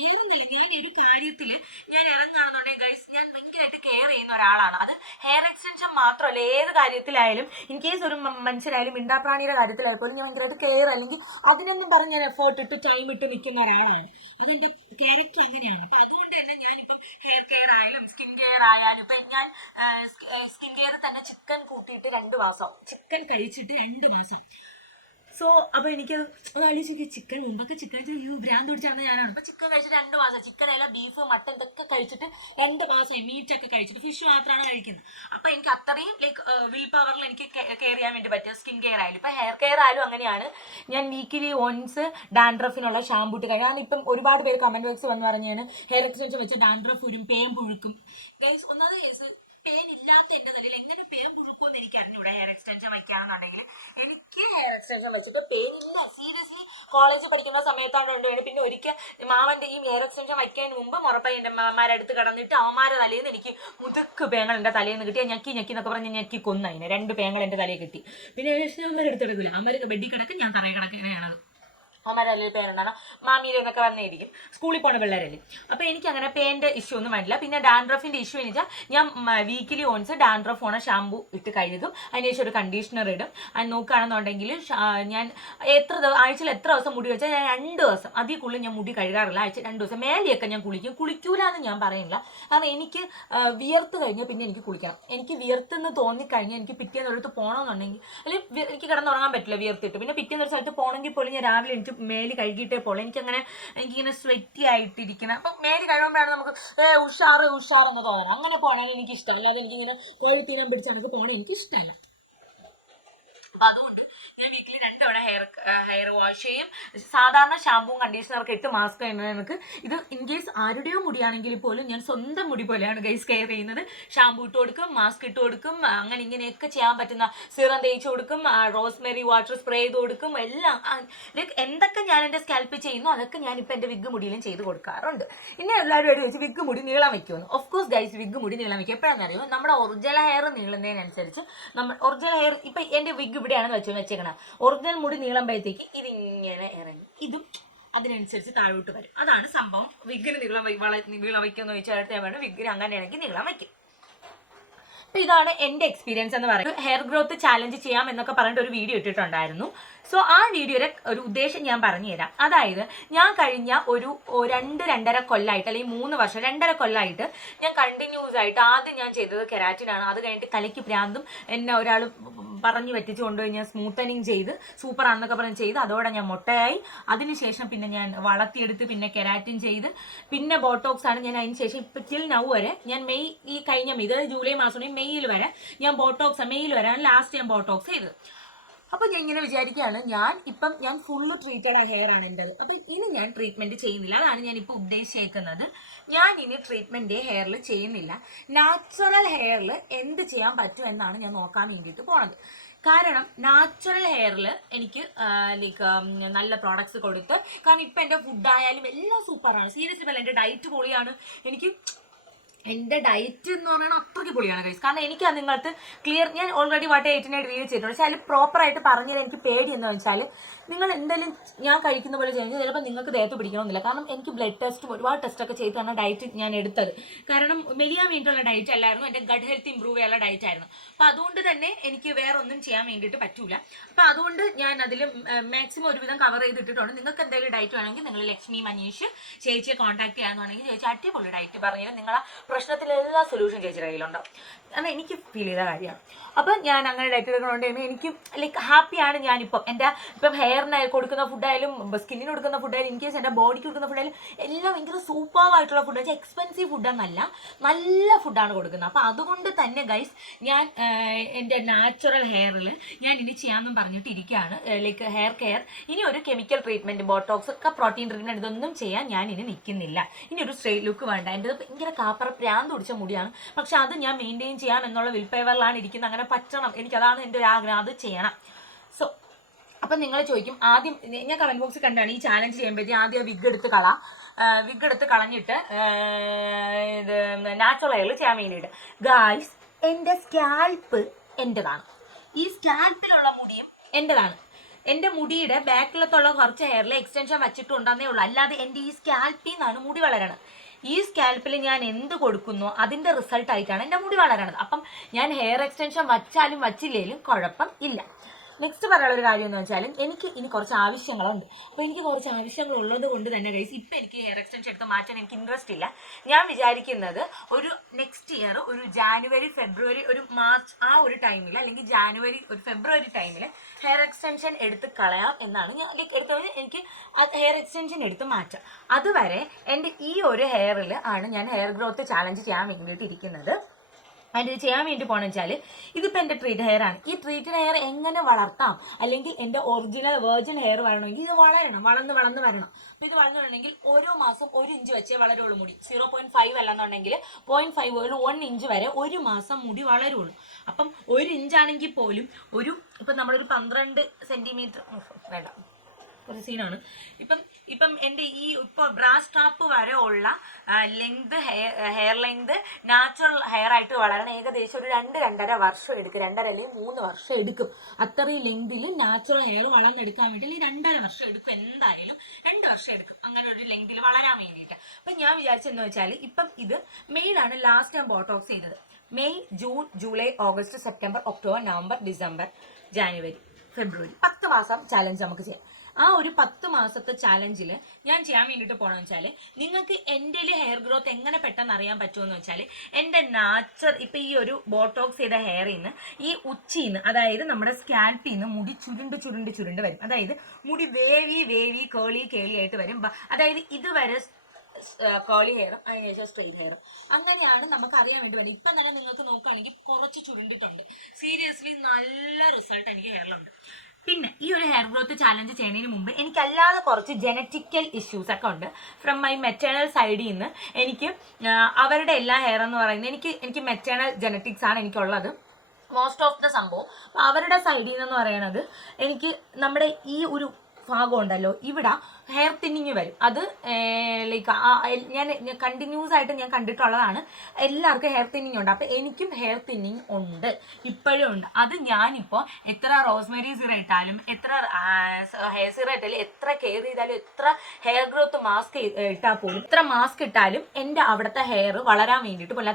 എന്നല്ല, ഞാൻ ഒരു കാര്യത്തിൽ ഞാൻ ഇറങ്ങുകയാണെന്നുണ്ടെങ്കിൽ ഗൈസ് ഞാൻ ഭയങ്കരമായിട്ട് കെയർ ചെയ്യുന്ന ഒരാളാണ്. അത് ഹെയർ എക്സ്റ്റൻഷൻ മാത്രമല്ല, ഏത് കാര്യത്തിലായാലും ഇൻ കേസ് ഒരു മനുഷ്യരായാലും മിണ്ടാപ്രാണിയുടെ കാര്യത്തിലായാലും ഞാൻ ഭയങ്കരമായിട്ട് കെയർ, അല്ലെങ്കിൽ അതിനൊന്നും പറഞ്ഞ് ഞാൻ എഫേർട്ട് ഇട്ട് ടൈം ഇട്ട് നിൽക്കുന്ന ഒരാളാണ്. അതെൻ്റെ ക്യാരക്ടർ അങ്ങനെയാണ്. അപ്പം അതുകൊണ്ട് തന്നെ ഞാനിപ്പം ഹെയർ കെയർ ആയാലും സ്കിൻ കെയർ ആയാലും ഇപ്പം ഞാൻ സ്കിൻ കെയർ തന്നെ ചിക്കൻ കൂട്ടിയിട്ട് 2 മാസം, ചിക്കൻ കഴിച്ചിട്ട് 2 മാസം. സോ അപ്പോൾ എനിക്കത് ഒന്ന് ആലോചിച്ച്, ചിക്കൻ മുമ്പൊക്കെ ചിക്കൻ ഭ്രാന്ത് പിടിച്ചാണ് ഞാനാണ്. അപ്പോൾ ചിക്കൻ കഴിച്ചിട്ട് 2 മാസം, ചിക്കൻ അല്ല ബീഫ് മട്ടൻ ഇതൊക്കെ കഴിച്ചിട്ട് 2 മാസമായി. മീറ്റൊക്കെ കഴിച്ചിട്ട് ഫിഷ് മാത്രമാണ് കഴിക്കുന്നത്. അപ്പോൾ എനിക്ക് അത്രയും ലൈക്ക് വിൽ പവറിൽ എനിക്ക് കെയർ ചെയ്യാൻ വേണ്ടി പറ്റും സ്കിൻ കെയർ ആയാലും. ഇപ്പോൾ ഹെയർ കെയർ ആയാലും അങ്ങനെയാണ്. ഞാൻ വീക്കിലി വൺസ് ഡാൻഡ്രഫിനുള്ള ഷാമ്പൂ ഇട്ട് കഴിയാൻ. ഇപ്പം ഒരുപാട് പേര് കമൻറ്റ് ബോക്സ് വന്ന് പറഞ്ഞാണ് ഹെയർ എക്സ്റ്റൻഷൻ വെച്ച ഡാൻഡ്രഫ് വരും, പേൻ പുഴുക്കും. ഗൈസ് ഒന്നാമത് കേസ്, പേൻ ഇല്ലാത്ത എൻ്റെ തലയിൽ എങ്ങനെ പേൻ പുഴുക്കുമെന്ന് എനിക്ക് അറിഞ്ഞൂടെ. ഹെയർ എക്സ്റ്റൻഷൻ വയ്ക്കുകയാണെന്നുണ്ടെങ്കിൽ എനിക്ക് ഹെയർ എക്സ്റ്റൻഷൻ വെച്ചിട്ട് പേനില്ല. സീരിയസ്ലി കോളേജിൽ പഠിക്കുന്ന സമയത്താണ് കൊണ്ടുപോയത്. പിന്നെ ഒരിക്കൽ മാമൻ്റെ ഈ ഹെയർ എക്സ്റ്റൻഷൻ വയ്ക്കാൻ മുമ്പ് മുറപ്പായി എൻ്റെ മാമാരെടുത്ത് കിടന്നിട്ട് അവന്മാരെ തലയിൽ നിന്ന് എനിക്ക് മുതുക്ക് പേങ്ങൾ എൻ്റെ തലയിൽ നിന്ന് കിട്ടിയാൽ ഞെക്കി എന്നൊക്കെ പറഞ്ഞ് ഞെക്കി കൊന്നതിന് 2 പേങ്ങൾ എൻ്റെ തലയിൽ കിട്ടി. പിന്നെ അവന്മാരെടുത്തെടുക്കില്ല, അവന്മാർ ബെഡി കിടക്കും, ഞാൻ തറയിൽ കിടക്കുകയാണത്. അമ്മമാരല്ലേ പേരുണ്ടാണ് മാമീര എന്നൊക്കെ വന്നിരിക്കും, സ്കൂളിൽ പോണ പിള്ളേരല്ലേ. അപ്പോൾ എനിക്ക് അങ്ങനെ പേൻ്റെ ഇഷ്യൂ ഒന്നും വേണ്ടില്ല. പിന്നെ ഡാൻഡ്രഫിൻ്റെ ഇഷ്യൂ എന്ന് വെച്ചാൽ ഞാൻ വീക്കിലി ഓൺസ് ഡാൻഡ്രഫ് പോണ ഷാമ്പൂ ഇട്ട് കഴുകും, അതിനുശേഷം ഒരു കണ്ടീഷണർ ഇടും. അത് നോക്കുകയാണെന്നുണ്ടെങ്കിൽ ഞാൻ ആഴ്ചയിൽ എത്ര ദിവസം മുടി വെച്ചാൽ ഞാൻ 2 ദിവസം അതിൽ കൂടുതൽ ഞാൻ മുടി കഴുകാറില്ല. ആഴ്ച 2 ദിവസം. മേലെയൊക്കെ ഞാൻ കുളിക്കൂല എന്ന് ഞാൻ പറയുന്നില്ല. കാരണം എനിക്ക് വിയർത്ത് കഴിഞ്ഞാൽ പിന്നെ എനിക്ക് കുളിക്കണം. എനിക്ക് വിയർത്തെന്ന് തോന്നിക്കഴിഞ്ഞാൽ എനിക്ക് പിറ്റേന്ന് ഒരിടത്ത് പോകണമെന്നുണ്ടെങ്കിൽ, അല്ലെങ്കിൽ എനിക്ക് കിടന്നുറങ്ങാൻ പറ്റില്ല വിയർത്തിട്ട്. പിന്നെ പിറ്റേന്ന് ഒരു സ്ഥലത്ത് പോകണമെങ്കിൽ പോലും ഞാൻ രാവിലെ എനിക്ക് മേല് കഴുകിയിട്ടേ പോലെ. എനിക്കിങ്ങനെ സ്വെറ്റി ആയിട്ടിരിക്കണം. അപ്പം മേല് കഴിയുമ്പോഴാണ് നമുക്ക് ഉഷാറെന്ന് തോന്നണം. അങ്ങനെ പോകണമെങ്കിൽ എനിക്കിഷ്ടം. അല്ലാതെ എനിക്കിങ്ങനെ കോഴിത്തീനം പിടിച്ച് എനിക്ക് പോകണേ എനിക്കിഷ്ടമല്ല. അപ്പം അതുകൊണ്ട് ഞാൻ വീക്കിലി 2 തവണ ഹെയർ വാഷ് ചെയ്യും. സാധാരണ ഷാമ്പൂവും കണ്ടീഷണറൊക്കെ ഇട്ട് മാസ്ക് എനിക്ക് ഇത് ഇൻ കേസ് ആരുടെയോ മുടിയാണെങ്കിൽ പോലും ഞാൻ സ്വന്തം മുടി പോലെയാണ് ഗൈസ് കെയർ ചെയ്യുന്നത്. ഷാമ്പൂ ഇട്ട് കൊടുക്കും, മാസ്ക് ഇട്ട് കൊടുക്കും, അങ്ങനെ ഇങ്ങനെയൊക്കെ ചെയ്യാൻ പറ്റുന്ന സിറം തേച്ച് കൊടുക്കും, റോസ്മെറി വാട്ടർ സ്പ്രേ ചെയ്ത് കൊടുക്കും, എല്ലാം ലൈക്ക് എന്തൊക്കെ ഞാൻ എൻ്റെ സ്കാൽപ്പിൽ ചെയ്യുന്നു അതൊക്കെ ഞാനിപ്പോൾ എൻ്റെ വിഗ് മുടിയിലും ചെയ്ത് കൊടുക്കാറുണ്ട്. ഇനി എല്ലാവരും ചോദിച്ചു വിഗ് മുടി നീളം വയ്ക്കുമെന്ന്. ഓഫ് കോഴ്സ് ഗൈസ്, വിഗ് മുടി നീളം വയ്ക്കും. എപ്പോഴാണെന്ന് അറിയുമോ? നമ്മുടെ ഒറിജിനൽ ഹെയർ നീളുന്നതിനനുസരിച്ച് നമ്മൾ ഒറിജിനൽ ഹെയർ ഇപ്പം എൻ്റെ വിഗ് ഇവിടെയാണെന്ന് വെച്ചേക്കണം. ഒറിജിനൽ മുടി നീളുമ്പോഴത്തേക്ക് ഇതിങ്ങനെ ഇറങ്ങി ഇതും അതിനനുസരിച്ച് താഴോട്ട് വരും. അതാണ് സംഭവം. വിഗിന് നീളം വയ്ക്കുമെന്ന് ചോദിച്ചാൽ വിഗിന് അങ്ങനെയാണെങ്കിൽ നീളം വയ്ക്കും. അപ്പോൾ ഇതാണ് എൻ്റെ എക്സ്പീരിയൻസ് എന്ന് പറയുന്നത്. ഹെയർ ഗ്രോത്ത് ചാലഞ്ച് ചെയ്യാം എന്നൊക്കെ പറഞ്ഞിട്ട് ഒരു വീഡിയോ ഇട്ടിട്ടുണ്ടായിരുന്നു. സോ ആ വീഡിയോയുടെ ഒരു ഉദ്ദേശം ഞാൻ പറഞ്ഞുതരാം. അതായത് ഞാൻ കഴിഞ്ഞ ഒരു 2-2.5 കൊല്ലമായിട്ട്, അല്ലെങ്കിൽ 3 വർഷം 2.5 കൊല്ലമായിട്ട് ഞാൻ കണ്ടിന്യൂസ് ആയിട്ട് ആദ്യം ഞാൻ ചെയ്തത് കെരാറ്റിനാണ്. അത് കഴിഞ്ഞിട്ട് തലയ്ക്ക് ഭ്രാന്തും എന്നെ ഒരാൾ പറഞ്ഞു പറ്റിച്ച് കൊണ്ടുപോയി ഞാൻ സ്മൂത്തനിങ് ചെയ്ത് സൂപ്പറാണെന്നൊക്കെ പറഞ്ഞ് ചെയ്ത് അതോടെ ഞാൻ മുട്ടയായി. അതിനുശേഷം പിന്നെ ഞാൻ വളർത്തിയെടുത്ത് പിന്നെ കെരാറ്റിൻ ചെയ്ത് പിന്നെ ബോട്ടോക്സ് ആണ് ഞാൻ. അതിന് ശേഷം ഇപ്പം ടിൽ നൗ വരെ ഞാൻ ഈ കഴിഞ്ഞ ഇത് ജൂലൈ മാസം മെയ്യിൽ വരെ ഞാൻ മെയ്യിൽ വരെയാണ് ലാസ്റ്റ് ഞാൻ ബോട്ടോക്സ് ചെയ്തത്. അപ്പം ഞാൻ ഇങ്ങനെ വിചാരിക്കുകയാണ്, ഞാൻ ഫുള്ള് ട്രീറ്റഡ് ഹെയർ ആണ് എൻ്റെത്. അപ്പം ഇനി ഞാൻ ട്രീറ്റ്മെൻറ്റ് ചെയ്യുന്നില്ല. അതാണ് ഞാനിപ്പോൾ ഉദ്ദേശിച്ചേക്കുന്നത്. ഞാൻ ഇനി ട്രീറ്റ്മെൻറ്റ് ഹെയറിൽ ചെയ്യുന്നില്ല. നാച്ചുറൽ ഹെയറിൽ എന്ത് ചെയ്യാൻ പറ്റും എന്നാണ് ഞാൻ നോക്കാൻ വേണ്ടിയിട്ട് പോണത്. കാരണം നാച്ചുറൽ ഹെയറിൽ എനിക്ക് ലൈക്ക് നല്ല പ്രോഡക്ട്സ് കൊടുത്ത്, കാരണം ഇപ്പം എൻ്റെ ഫുഡായാലും എല്ലാം സൂപ്പറാണ്. സീരിയസ്ലി പറയല്ല, എൻ്റെ ഡയറ്റ് പൊളിയാണ്. എൻ്റെ ഡയറ്റ് എന്ന് പറയുന്നത് അത്രയ്ക്ക് പൊളിയാണ് ഗൈസ്. കാരണം എനിക്ക് നിങ്ങൾക്ക് ക്ലിയർ, ഞാൻ ഓൾറെഡി 8 വീഡിയോ ചെയ്തിട്ടുണ്ട്. പക്ഷേ അതിൽ പ്രോപ്പറായിട്ട് പറഞ്ഞുതരാൻ എനിക്ക് പേടി എന്ന് വെച്ചാൽ, നിങ്ങൾ എന്തെങ്കിലും ഞാൻ കഴിക്കുന്ന പോലെ ചെയ്യുന്നത് ചിലപ്പോൾ നിങ്ങൾക്ക് ദേഹത്ത് പിടിക്കണമെന്നില്ല. കാരണം എനിക്ക് ബ്ലഡ് ടെസ്റ്റും ഒരുപാട് ടെസ്റ്റൊക്കെ ചെയ്താണ് ഡയറ്റ് ഞാൻ എടുത്തത്. കാരണം മെലിയാൻ വേണ്ടിയിട്ടുള്ള ഡയറ്റ് അല്ലായിരുന്നു, എൻ്റെ ഗട്ട് ഹെൽത്ത് ഇമ്പ്രൂവ് ചെയ്യാനുള്ള ഡയറ്റ് ആയിരുന്നു. അപ്പോൾ അതുകൊണ്ട് തന്നെ എനിക്ക് വേറെ ഒന്നും ചെയ്യാൻ വേണ്ടിയിട്ട് പറ്റൂല. അപ്പോൾ അതുകൊണ്ട് ഞാൻ അതിൽ മാക്സിമം ഒരുവിധം കവർ ചെയ്തിട്ടുണ്ട്. നിങ്ങൾക്ക് എന്തെങ്കിലും ഡയറ്റ് വേണമെങ്കിൽ നിങ്ങൾ ലക്ഷ്മി മനീഷ് ചേച്ചിയെ കോൺടാക്ട് ചെയ്യാമെന്നുണ്ടെങ്കിൽ ചേച്ചി അടിപൊളി ഡയറ്റ് പറഞ്ഞാൽ നിങ്ങളെ പ്രശ്നത്തിലെല്ലാ സൊല്യൂഷൻ ചേച്ചിയുടെ കയ്യിലുണ്ടാവും. കാരണം എനിക്ക് ഫീൽ ചെയ്ത കാര്യമാണ്. അപ്പം ഞാൻ അങ്ങനെ ഡയറ്റ് എടുക്കുന്നതുകൊണ്ട് തന്നെ എനിക്ക് ലൈക്ക് ഹാപ്പിയാണ്. ഞാനിപ്പം ഇപ്പം ഹെയറിന് കൊടുക്കുന്ന ഫുഡായാലും സ്കിന്നിന് കൊടുക്കുന്ന ഫുഡായാലും ഇൻ കേസ് എൻ്റെ ബോഡിക്ക് കൊടുക്കുന്ന ഫുഡായാലും എല്ലാം ഭയങ്കര സൂപ്പറായിട്ടുള്ള ഫുഡ്. വെച്ചാൽ എക്സ്പെൻസീവ് ഫുഡെന്നല്ല, നല്ല ഫുഡാണ് കൊടുക്കുന്നത്. അപ്പോൾ അതുകൊണ്ട് തന്നെ ഗൈസ് ഞാൻ എൻ്റെ നാച്ചുറൽ ഹെയറിൽ ഞാൻ ഇനി ചെയ്യാമെന്നും പറഞ്ഞിട്ട് ഇരിക്കുകയാണ്. ലൈക്ക് ഹെയർ കെയർ, ഇനി ഒരു കെമിക്കൽ ട്രീറ്റ്മെൻറ്റ്, ബോട്ടോക്സ് ഒക്കെ പ്രോട്ടീൻ ട്രീറ്റ്മെൻറ്റ് ഇതൊന്നും ചെയ്യാൻ ഞാൻ ഇനി നിൽക്കുന്നില്ല. ഇനി ഒരു സ്ട്രെയിറ്റ് ലുക്ക് വേണ്ട. എൻ്റെ ഭയങ്കര ഭ്രാന്ത് പിടിച്ച മുടിയാണ്. പക്ഷെ അത് ഞാൻ മെയിൻറ്റെയിൻ ചെയ്യാം എന്നുള്ള വിൽ പവറിലാണ് ഇരിക്കുന്നത്. അങ്ങനെ പറ്റണം, എനിക്കതാണ് എൻ്റെ ഒരു ആഗ്രഹം, അത് ചെയ്യണം. സോ അപ്പം നിങ്ങൾ ചോദിക്കും, ആദ്യം ഞാൻ കമൻറ്റ് ബോക്സിൽ കണ്ടാണ് ഈ ചാലഞ്ച് ചെയ്യുമ്പോഴത്തേക്കും ആദ്യം വിഗ് എടുത്ത് കളഞ്ഞിട്ട് ഇത് നാച്ചുറൽ ഹെയറിൽ ചെയ്യാൻ വേണ്ടിയിട്ട്. ഗായ്സ്, എൻ്റെ സ്കാൽപ്പ് എൻ്റെതാണ്. ഈ സ്കാൽപ്പിലുള്ള മുടിയും എൻ്റെതാണ്. എൻ്റെ മുടിയുടെ ബാക്കിലത്തുള്ള കുറച്ച് ഹെയറിൽ എക്സ്റ്റൻഷൻ വെച്ചിട്ടുണ്ടെന്നേ ഉള്ളൂ. അല്ലാതെ എൻ്റെ ഈ സ്കാൽപ്പിൽ നിന്നാണ് മുടി വളരണം. ഈ സ്കാൽപ്പിൽ ഞാൻ എന്ത് കൊടുക്കുന്നു അതിൻ്റെ റിസൾട്ടായിട്ടാണ് എൻ്റെ മുടി വളരണത്. അപ്പം ഞാൻ ഹെയർ എക്സ്റ്റൻഷൻ വച്ചാലും വച്ചില്ലേലും കുഴപ്പം ഇല്ല. നെക്സ്റ്റ് പറയാനുള്ളൊരു കാര്യം എന്ന് വെച്ചാൽ എനിക്ക് ഇനി കുറച്ച് ആവശ്യങ്ങളുണ്ട്. അപ്പോൾ എനിക്ക് കുറച്ച് ആവശ്യങ്ങളുള്ളത് കൊണ്ട് തന്നെ ഗൈസ് ഇപ്പം എനിക്ക് ഹെയർ എക്സ്റ്റൻഷൻ എടുത്ത് മാറ്റാൻ എനിക്ക് ഇൻട്രസ്റ്റ് ഇല്ല. ഞാൻ വിചാരിക്കുന്നത് ഒരു നെക്സ്റ്റ് ഇയർ ഒരു ജാനുവരി ഫെബ്രുവരി ഒരു മാർച്ച് ആ ഒരു ടൈമിൽ, അല്ലെങ്കിൽ ജാനുവരി ഒരു ഫെബ്രുവരി ടൈമിൽ ഹെയർ എക്സ്റ്റൻഷൻ എടുത്ത് കളയാം എന്നാണ് ഞാൻ എടുത്തത്. എനിക്ക് ഹെയർ എക്സ്റ്റൻഷൻ എടുത്ത് മാറ്റാം. അതുവരെ എൻ്റെ ഈ ഒരു ഹെയറിൽ ആണ് ഞാൻ ഹെയർ ഗ്രോത്ത് ചാലഞ്ച് ചെയ്യാൻ വേണ്ടിയിട്ട് ഇരിക്കുന്നത്. അതിന് ചെയ്യാൻ വേണ്ടി പോകണമെന്ന് വെച്ചാൽ ഇതിപ്പോൾ എൻ്റെ ട്രീറ്റ് ഹെയർ ആണ്. ഈ ട്രീറ്റഡ് ഹെയർ എങ്ങനെ വളർത്താം, അല്ലെങ്കിൽ എൻ്റെ ഒറിജിനൽ വേർജിൻ ഹെയർ വരണമെങ്കിൽ ഇത് വളർന്ന് വരണം. അപ്പോൾ ഇത് വളർന്നു വരണമെങ്കിൽ ഓരോ മാസം 1 ഇഞ്ച് വെച്ചേ വളരുള്ളൂ മുടി. 0.5 അല്ലെന്നുണ്ടെങ്കിൽ 0.5 ഒരു 1 ഇഞ്ച് വരെ ഒരു മാസം മുടി വളരുള്ളൂ. അപ്പം 1 ഇഞ്ചാണെങ്കിൽ പോലും ഇപ്പം നമ്മളൊരു 12 സെൻറ്റിമീറ്റർ വേണ്ട ഒരു സീനാണ്. ഇപ്പം എൻ്റെ ഈ ഇപ്പോൾ ബ്രാസ് സ്ട്രാപ്പ് വരെ ഉള്ള length hair length natural hair ആയിട്ട് വളരാൻ ഏകദേശം ഒരു 2-2.5 വർഷം എടുക്കും. 2.5 അല്ലെങ്കിൽ 3 വർഷം എടുക്കും. അത്രയും ലെങ്തിൽ നാച്ചുറൽ ഹെയർ വളർന്നെടുക്കാൻ വേണ്ടി 2.5 വർഷം എടുക്കും. എന്തായാലും 2 വർഷം എടുക്കും അങ്ങനെ ഒരു ലെങ്തിൽ വളരാൻ വേണ്ടിയിട്ട്. അപ്പം ഞാൻ വിചാരിച്ചെന്ന് വെച്ചാൽ ഇപ്പം ഇത് മെയ്യിലാണ് ലാസ്റ്റ് ഞാൻ ബോട്ടോക്സ് ചെയ്തത്. May, June, July, August, September, October, November, December, January, February 10 മാസം ചാലഞ്ച് നമുക്ക് ചെയ്യാം. ആ ഒരു 10 മാസത്തെ ചാലഞ്ചിൽ ഞാൻ ചെയ്യാൻ വേണ്ടിയിട്ട് പോകണമെന്ന് വെച്ചാൽ നിങ്ങൾക്ക് എൻ്റെ ഹെയർ ഗ്രോത്ത് എങ്ങനെ പെട്ടെന്ന് അറിയാൻ പറ്റുമെന്ന് വെച്ചാൽ എൻ്റെ ഇപ്പം ഈ ഒരു ബോട്ടോക്സ് ചെയ്ത ഹെയറിൽ നിന്ന് ഈ ഉച്ചിയിൽ നിന്ന്, അതായത് നമ്മുടെ സ്കാൽപ്പിൽ നിന്ന് മുടി ചുരുണ്ട് വരും. അതായത് മുടി വേവി കേളി ആയിട്ട് വരും. അതായത് ഇതുവരെ കേളി ഹെയറും അതിനുശേഷം സ്ട്രെയിറ്റ് ഹെയറും അങ്ങനെയാണ് നമുക്ക് അറിയാൻ വേണ്ടി വരുന്നത്. ഇപ്പം തന്നെ നിങ്ങൾക്ക് നോക്കുകയാണെങ്കിൽ കുറച്ച് ചുരുണ്ടിട്ടുണ്ട്. സീരിയസ്ലി നല്ല റിസൾട്ട് എനിക്ക് ഹെയറിലുണ്ട്. പിന്നെ ഈ ഒരു ഹെയർ ഗ്രോത്ത് ചാലഞ്ച് ചെയ്യുന്നതിന് മുമ്പ് എനിക്കല്ലാതെ കുറച്ച് ജനറ്റിക്കൽ ഇഷ്യൂസ് ഒക്കെ ഉണ്ട്. ഫ്രം മൈ മെറ്റേണൽ സൈഡിൽ നിന്ന് എനിക്ക് അവരുടെ എല്ലാ ഹെയർ എന്ന് പറയുന്നത് എനിക്ക് മെറ്റേണൽ ജനറ്റിക്സ് ആണ് എനിക്കുള്ളത് മോസ്റ്റ് ഓഫ് ദ സംഭവം. അപ്പോൾ അവരുടെ സൈഡിൽ നിന്ന് പറയുന്നത് എനിക്ക് നമ്മുടെ ഈ ഒരു ഭാഗം ഉണ്ടല്ലോ, ഇവിടെ ഹെയർ തിന്നിങ് വരും. അത് ലൈക്ക് ഞാൻ കണ്ടിന്യൂസ് ആയിട്ട് ഞാൻ കണ്ടിട്ടുള്ളതാണ്. എല്ലാവർക്കും ഹെയർ തിന്നിങ് ഉണ്ട്. അപ്പം എനിക്കും ഹെയർ തിന്നിങ് ഉണ്ട്, ഇപ്പോഴും ഉണ്ട്. അത് ഞാനിപ്പോൾ എത്ര റോസ്മെരി സിറ ഇട്ടാലും, എത്ര ഹെയർ സിറ ഇട്ടാലും, എത്ര കെയർ ചെയ്താലും, എത്ര ഹെയർ ഗ്രോത്ത് മാസ്ക് ഇട്ടാൽ പോലും, എത്ര മാസ്ക് ഇട്ടാലും എൻ്റെ അവിടുത്തെ ഹെയർ വളരാൻ വേണ്ടിയിട്ട് പോകില്ല,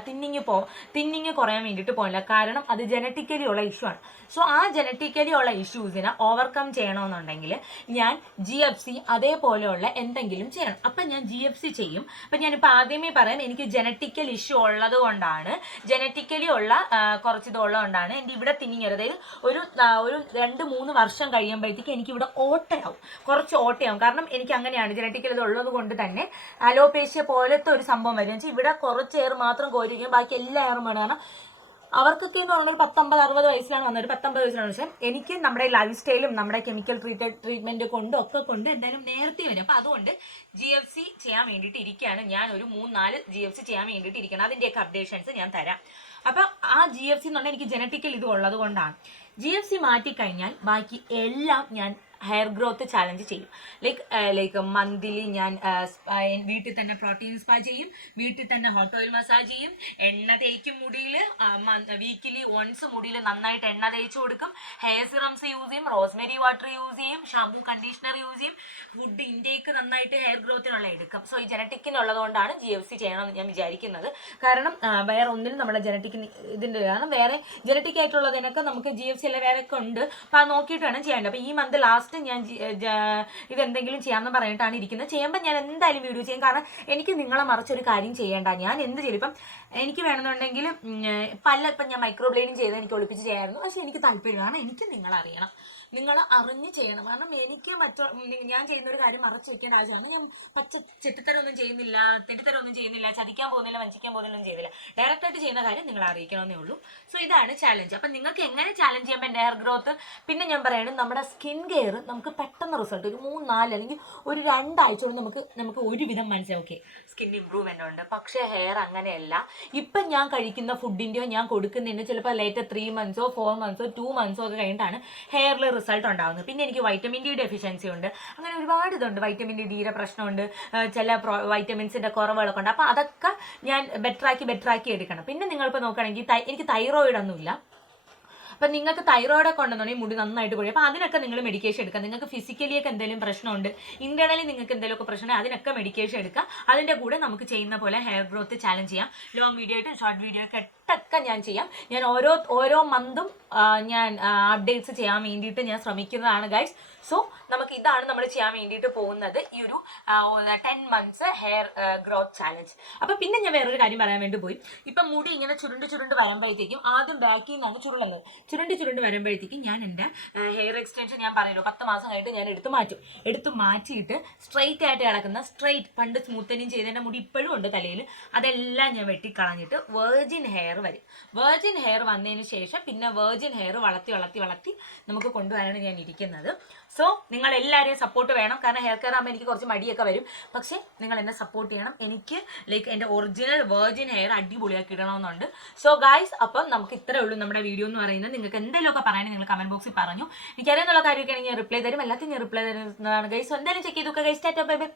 തിന്നിങ് കുറയാൻ വേണ്ടിയിട്ട് പോകില്ല. കാരണം അത് ജനറ്റിക്കലി ഉള്ള ഇഷ്യൂ ആണ്. സോ ആ ജനറ്റിക്കലി ഉള്ള ഇഷ്യൂസിനെ ഓവർകം ചെയ്യണമെന്നുണ്ടെങ്കിൽ ഞാൻ GFC അതേപോലെയുള്ള എന്തെങ്കിലും ചെയ്യണം. അപ്പം ഞാൻ GFC ചെയ്യും. അപ്പം ഞാനിപ്പോൾ ആദ്യമേ പറയാം, എനിക്ക് ജനറ്റിക്കൽ ഇഷ്യൂ ഉള്ളത് കൊണ്ടാണ്, ജനറ്റിക്കലി ഉള്ള കുറച്ച് ഇതുള്ളതുകൊണ്ടാണ് എൻ്റെ ഇവിടെ തിന്നിങ്. അതായത് ഒരു 2-3 വർഷം കഴിയുമ്പോഴത്തേക്ക് എനിക്കിവിടെ കുറച്ച് ഓട്ടയാവും. കാരണം എനിക്ക് അങ്ങനെയാണ്, ജനറ്റിക്കൽ ഇത് ഉള്ളത് കൊണ്ട് തന്നെ അലോപേഷ്യ പോലത്തെ ഒരു സംഭവം വരും. വെച്ചാൽ ഇവിടെ കുറച്ച് ഹെയർ മാത്രം കോരിക്കും, ബാക്കി എല്ലാ ഹെയറും വേണം. കാരണം അവർക്കൊക്കെ എന്ന് പറഞ്ഞാൽ 19-60 വയസ്സിലാണ് വന്നത്, ഒരു 19 വയസ്സിലാണ്. പക്ഷേ എനിക്ക് നമ്മുടെ ലൈഫ് സ്റ്റൈലും നമ്മുടെ കെമിക്കൽ ട്രീറ്റ്മെന്റ് കൊണ്ട് എന്തായാലും നേരത്തെ വരും. അപ്പം അതുകൊണ്ട് GFC ചെയ്യാൻ വേണ്ടിയിട്ട് ഇരിക്കുകയാണ്. ഞാൻ ഒരു 3-4 GFC ചെയ്യാൻ വേണ്ടിയിട്ട് ഇരിക്കണം. അതിൻ്റെയൊക്കെ അപ്ഡേഷൻസ് ഞാൻ തരാം. അപ്പം ആ GFC എന്ന് പറഞ്ഞാൽ എനിക്ക് ജനറ്റിക്കൽ ഇത് ഉള്ളത് കൊണ്ടാണ്. GFC മാറ്റിക്കഴിഞ്ഞാൽ ബാക്കി എല്ലാം ഞാൻ ഹെയർ ഗ്രോത്ത് ചാലഞ്ച് ചെയ്യും. ലൈക്ക് മന്ത്ലി ഞാൻ വീട്ടിൽ തന്നെ പ്രോട്ടീൻ സ്പാ ചെയ്യും, വീട്ടിൽ തന്നെ ഹോട്ട് ഓയിൽ മസാജ് ചെയ്യും, എണ്ണ തേക്കും മുടിയിൽ, വീക്കിലി വൺസ് മുടിയിൽ നന്നായിട്ട് എണ്ണ തേച്ച് കൊടുക്കും, ഹെയർ സിറംസ് യൂസ് ചെയ്യും, റോസ്മെരി വാട്ടർ യൂസ് ചെയ്യും, ഷാമ്പൂ കണ്ടീഷണർ യൂസ് ചെയ്യും, ഫുഡ് ഇൻടേക്ക് നന്നായിട്ട് ഹെയർ ഗ്രോത്തിനുള്ള എടുക്കും. സോ ഈ ജനറ്റിക്കിനുള്ളത് കൊണ്ടാണ് GFC ചെയ്യണമെന്ന് ഞാൻ വിചാരിക്കുന്നത്. കാരണം വേറെ ഒന്നിനും നമ്മുടെ ജനറ്റിക്കിന് ഇതിൻ്റെ, കാരണം വേറെ ജനറ്റിക് ആയിട്ടുള്ളതിനൊക്കെ നമുക്ക് GFC അല്ല വേറെ ഒക്കെ ഉണ്ട്. അപ്പോൾ അത് നോക്കിയിട്ട് വേണം ചെയ്യേണ്ടത്. അപ്പോൾ ഈ മന്ത് ലാസ്റ്റ് ഞാൻ ഇതെന്തെങ്കിലും ചെയ്യാമെന്ന് പറഞ്ഞിട്ടാണ് ഇരിക്കുന്നത്. ചെയ്യുമ്പോൾ ഞാൻ എന്തായാലും വീഡിയോ ചെയ്യും. കാരണം എനിക്ക് നിങ്ങളെ മറിച്ചൊരു കാര്യം ചെയ്യേണ്ട. ഞാൻ എന്ത് ചെയ്യും, ഇപ്പം എനിക്ക് വേണമെന്നുണ്ടെങ്കിൽ ഇപ്പം ഞാൻ മൈക്രോബ്ലേഡിങ് ചെയ്ത് എനിക്ക് ഒളിപ്പിച്ച് ചെയ്യാമായിരുന്നു. പക്ഷേ എനിക്ക് താല്പര്യമാണ്, എനിക്ക് നിങ്ങളറിയണം, നിങ്ങൾ അറിഞ്ഞ് ചെയ്യണം. കാരണം എനിക്ക് ഞാൻ ചെയ്യുന്ന ഒരു കാര്യം മറച്ചു വെക്കേണ്ട ആവശ്യമാണ്. ഞാൻ ചെട്ടിത്തരമൊന്നും ചെയ്യുന്നില്ല, തെറ്റിത്തരമൊന്നും ചെയ്യുന്നില്ല, ചതിക്കാൻ പോകുന്നില്ല, വഞ്ചിക്കാൻ പോകുന്നില്ല, ചെയ്തില്ല. ഡയറക്റ്റായിട്ട് ചെയ്യുന്ന കാര്യം നിങ്ങൾ അറിയിക്കണമെന്നേ ഉള്ളൂ. സോ ഇതാണ് ചാലഞ്ച്. അപ്പം നിങ്ങൾക്ക് എങ്ങനെ ചാലഞ്ച് ചെയ്യാൻ പറ്റും ഹെയർ ഗ്രോത്ത്? പിന്നെ ഞാൻ പറയുന്നത് നമ്മുടെ സ്കിൻ കെയർ നമുക്ക് പെട്ടെന്ന് റിസൾട്ട്, ഒരു 3-4 അല്ലെങ്കിൽ ഒരു 2 ആഴ്ച കൊണ്ട് നമുക്ക് ഒരുവിധം മനസ്സിലാവും, ഓക്കെ സ്കിൻ ഇമ്പ്രൂവ്മെൻ്റ് ഉണ്ട്. പക്ഷേ ഹെയർ അങ്ങനെയല്ല. ഇപ്പം ഞാൻ കഴിക്കുന്ന ഫുഡിൻ്റെയോ ഞാൻ കൊടുക്കുന്നതിൻ്റെ ചിലപ്പോൾ ലേറ്റർ 3 months 4 months 2 months ഒക്കെ കഴിഞ്ഞിട്ടാണ് ഹെയറിൽ റിസൾട്ട് ഉണ്ടാകുന്നത്. പിന്നെ എനിക്ക് വൈറ്റമിൻ ഡി ഡെഫിഷ്യൻസി ഉണ്ട്, അങ്ങനെ ഒരുപാട് ഇതുണ്ട്. വൈറ്റമിൻ ഡിയുടെ പ്രശ്നമുണ്ട്, ചില വൈറ്റമിൻസിൻ്റെ കുറവുകളൊക്കെ ഉണ്ട്. അപ്പോൾ അതൊക്കെ ഞാൻ ബെറ്ററാക്കി എടുക്കണം. പിന്നെ നിങ്ങളിപ്പോൾ നോക്കുകയാണെങ്കിൽ എനിക്ക് തൈറോയിഡ് ഒന്നുമില്ല. അപ്പം നിങ്ങൾക്ക് തൈറോയിഡൊക്കെ ഉണ്ടെന്നുണ്ടെങ്കിൽ മുടി നന്നായിട്ട് കൊഴിയും. അപ്പോൾ അതിനൊക്കെ നിങ്ങൾ മെഡിക്കേഷൻ എടുക്കുക. നിങ്ങൾക്ക് ഫിസിക്കലിയൊക്കെ എന്തെങ്കിലും പ്രശ്നമുണ്ട്, ഇന്റേണലി നിങ്ങൾക്ക് എന്തെങ്കിലുമൊക്കെ പ്രശ്നമുണ്ട്, അതിനൊക്കെ മെഡിക്കേഷൻ എടുക്കുക. അതിൻ്റെ കൂടെ നമുക്ക് ചെയ്യുന്ന പോലെ ഹെയർ ഗ്രോത്ത് ചാലഞ്ച് ചെയ്യാം. ലോങ് വീഡിയോ ആയിട്ട് ഷോർട്ട് വീഡിയോ ഒക്കെ ഞാൻ ചെയ്യാം. ഞാൻ ഓരോ മന്തും ഞാൻ അപ്ഡേറ്റ്സ് ചെയ്യാൻ വേണ്ടിയിട്ട് ഞാൻ ശ്രമിക്കുന്നതാണ് ഗൈസ്. സോ നമുക്ക് ഇതാണ് നമ്മൾ ചെയ്യാൻ വേണ്ടിയിട്ട് പോകുന്നത്, ഈ ഒരു 10 months ഹെയർ ഗ്രോത്ത് ചാലഞ്ച്. അപ്പം പിന്നെ ഞാൻ വേറൊരു കാര്യം പറയാൻ വേണ്ടി പോയി. ഇപ്പം മുടി ഇങ്ങനെ ചുരുണ്ട് വരുമ്പോഴത്തേക്കും ആദ്യം ബാക്കിൽ നിന്നാണ് ചുരുണ്ട് വരുമ്പോഴത്തേക്കും ഞാൻ എൻ്റെ ഹെയർ എക്സ്റ്റൻഷൻ ഞാൻ പറയുമല്ലോ 10 മാസം കഴിഞ്ഞിട്ട് ഞാൻ എടുത്തു മാറ്റിയിട്ട് സ്ട്രെയിറ്റ് ആയിട്ട് കിടക്കുന്ന പണ്ട് സ്മൂത്തനിങ് ചെയ്തതിൻ്റെ മുടി ഇപ്പോഴും ഉണ്ട് തലയിൽ, അതെല്ലാം ഞാൻ വെട്ടിക്കളഞ്ഞിട്ട് വെർജിൻ ഹെയർ വരും. വെർജിൻ ഹെയർ വന്നതിന് ശേഷം പിന്നെ വെർജിൻ ഹെയർ വളർത്തി നമുക്ക് കൊണ്ടുവരാനാണ് ഞാൻ ഇരിക്കുന്നത്. സോ നിങ്ങൾ എല്ലാവരെയും സപ്പോർട്ട് വേണം. കാരണം ഹെയർ കെയർ ആകുമ്പോൾ എനിക്ക് കുറച്ച് മടിയൊക്കെ വരും. പക്ഷേ നിങ്ങൾ എന്നെ സപ്പോർട്ട് ചെയ്യണം. എനിക്ക് ലൈക്ക് എൻ്റെ ഒറിജിനൽ വെർജിൻ ഹെയർ അടിപൊളിയാക്കി ഇടണമെന്നുണ്ട്. സോ ഗൈസ്, അപ്പം നമുക്ക് ഇത്രേ ഉള്ളൂ നമ്മുടെ വീഡിയോ എന്ന് പറയുന്നത്. നിങ്ങൾക്ക് എന്തെങ്കിലുമൊക്കെ പറയാനും നിങ്ങൾ കമന്റ് ബോക്സിൽ പറഞ്ഞു. എനിക്കറിയാന്നുള്ള കാര്യമൊക്കെ ആണെങ്കിൽ ഞാൻ റിപ്ലൈ തരും. എല്ലാത്തിനും ഞാൻ റിപ്ലൈ തരുന്നതാണ് ഗൈസ്. എന്തായാലും ചെക്ക് ചെയ്തു ഗൈസ്. Tata bye bye.